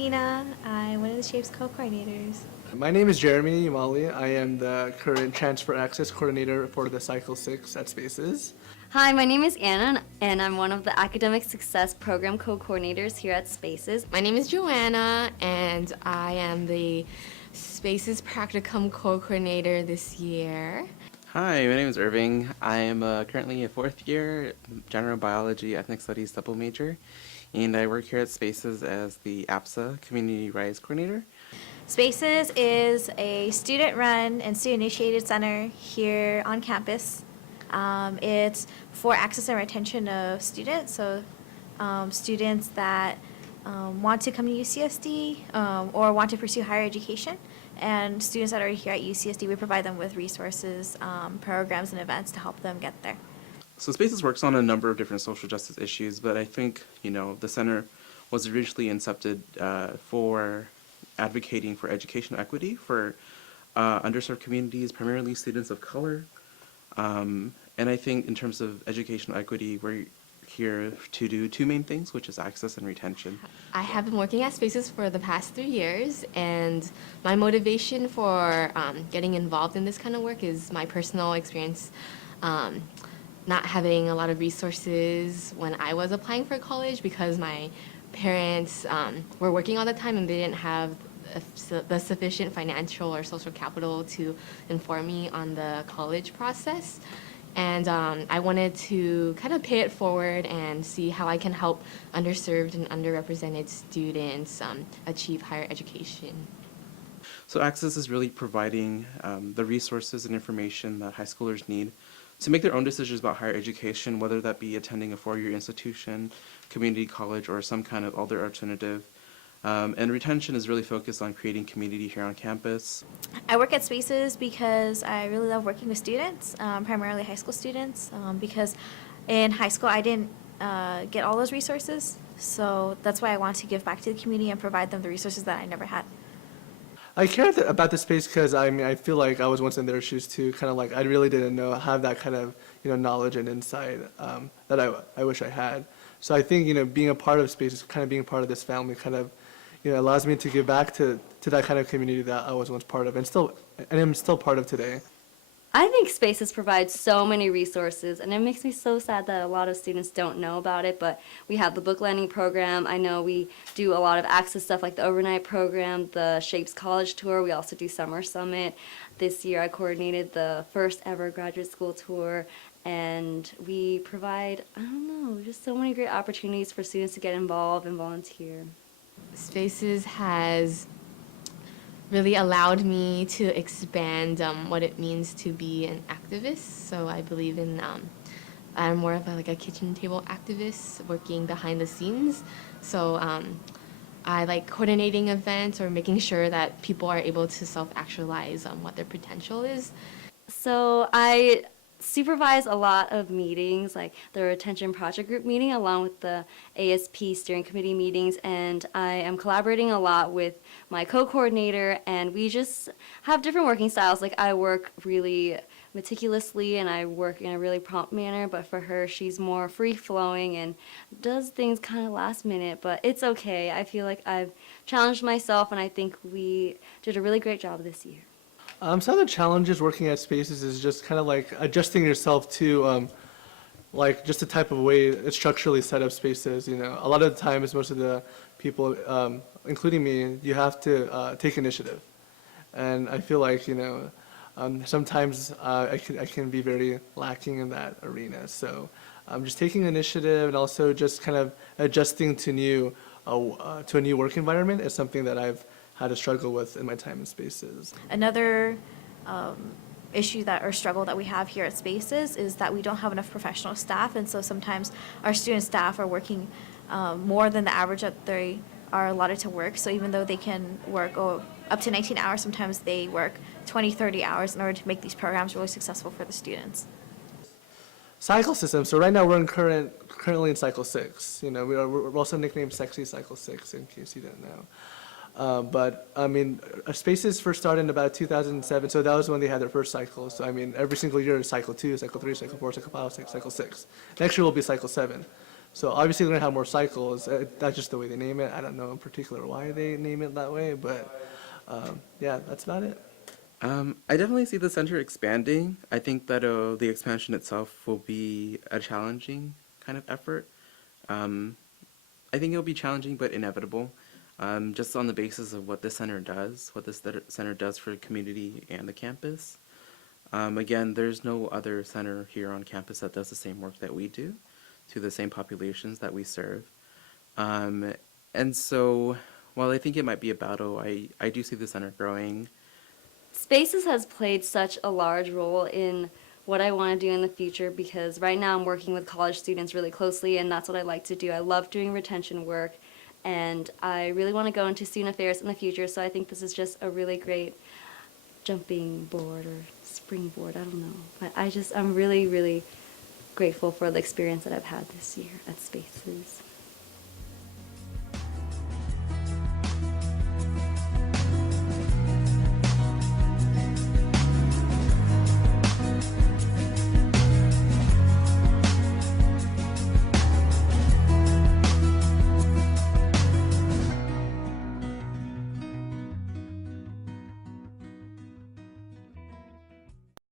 Tina. I'm one of the Shapes co-coordinators. My name is Jeremy Umali. I am the current Transfer Access Coordinator for the Cycle 6 at Spaces. Hi, my name is Anna, and I'm one of the Academic Success Program co-coordinators here at Spaces. My name is Joanna, and I am the Spaces Practicum co-coordinator this year. Hi, my name is Irving. I am currently a fourth year general biology ethnic studies double major, and I work here at Spaces as the APSA Community Rise Coordinator. Spaces is a student-run and student-initiated center here on campus. It's for access and retention of students, so students that want to come to UCSD or want to pursue higher education, and students that are here at UCSD, we provide them with resources, programs, and events to help them get there. So Spaces works on a number of different social justice issues, but I think, the center was originally incepted for advocating for educational equity for underserved communities, primarily students of color. And I think in terms of educational equity, we're here to do two main things, which is access and retention. I have been working at Spaces for the past 3 years, and my motivation for getting involved in this kind of work is my personal experience not having a lot of resources when I was applying for college because my parents were working all the time and they didn't have the sufficient financial or social capital to inform me on the college process. And I wanted to kind of pay it forward and see how I can help underserved and underrepresented students achieve higher education. So Access is really providing the resources and information that high schoolers need to make their own decisions about higher education, whether that be attending a four-year institution, community college, or some kind of other alternative. And retention is really focused on creating community here on campus. I work at Spaces because I really love working with students, primarily high school students, because in high school I didn't get all those resources, so that's why I want to give back to the community and provide them the resources that I never had. I care about the space because I feel like I was once in their shoes too. Kind of like I really didn't have that kind of knowledge and insight that I wish I had. So I think being a part of Spaces, kind of being part of this family, kind of allows me to give back to that kind of community that I was once part of and am still part of today. I think Spaces provides so many resources, and it makes me so sad that a lot of students don't know about it, but we have the book lending program. I know we do a lot of access stuff like the overnight program, the Shapes College Tour. We also do Summer Summit. This year I coordinated the first ever graduate school tour, and we provide, just so many great opportunities for students to get involved and volunteer. Spaces has really allowed me to expand what it means to be an activist. So I believe in, I'm more of a kitchen table activist working behind the scenes. So I like coordinating events or making sure that people are able to self-actualize what their potential is. So I supervise a lot of meetings, like the Retention Project Group meeting, along with the ASP Steering Committee meetings, and I am collaborating a lot with my co-coordinator, and we just have different working styles. Like I work really meticulously and I work in a really prompt manner, but for her, she's more free-flowing and does things kind of last minute, but it's okay. I feel like I've challenged myself, and I think we did a really great job this year. Some of the challenges working at Spaces is just kind of like adjusting yourself to like just the type of way it's structurally set up Spaces. A lot of the times, most of the people, including me, you have to take initiative, and I feel like sometimes I can be very lacking in that arena. So just taking initiative and also just kind of adjusting to a new work environment is something that I've had to struggle with in my time in Spaces. Another issue or struggle that we have here at Spaces is that we don't have enough professional staff, and so sometimes our student staff are working more than the average that they are allotted to work. So even though they can work up to 19 hours, sometimes they work 20, 30 hours in order to make these programs really successful for the students. Cycle system. So right now we're currently in Cycle 6. We're also nicknamed Sexy Cycle 6, in case you didn't know. But Spaces first started in about 2007, so that was when they had their first cycle. So every single year is Cycle 2, Cycle 3, Cycle 4, Cycle 5, Cycle 6. Next year will be Cycle 7. So obviously they're gonna have more cycles. That's just the way they name it. I don't know in particular why they name it that way, but yeah, that's about it. I definitely see the center expanding. I think that the expansion itself will be a challenging kind of effort. Um, I think it'll be challenging but inevitable, just on the basis of what the center does, what this center does for the community and the campus. Again, there's no other center here on campus that does the same work that we do to the same populations that we serve. And so, while I think it might be a battle, I do see the center growing. Spaces has played such a large role in what I want to do in the future because right now I'm working with college students really closely and that's what I like to do. I love doing retention work and I really want to go into student affairs in the future, so I think this is just a really great jumping board or springboard, I don't know. But I'm really, really grateful for the experience that I've had this year at Spaces.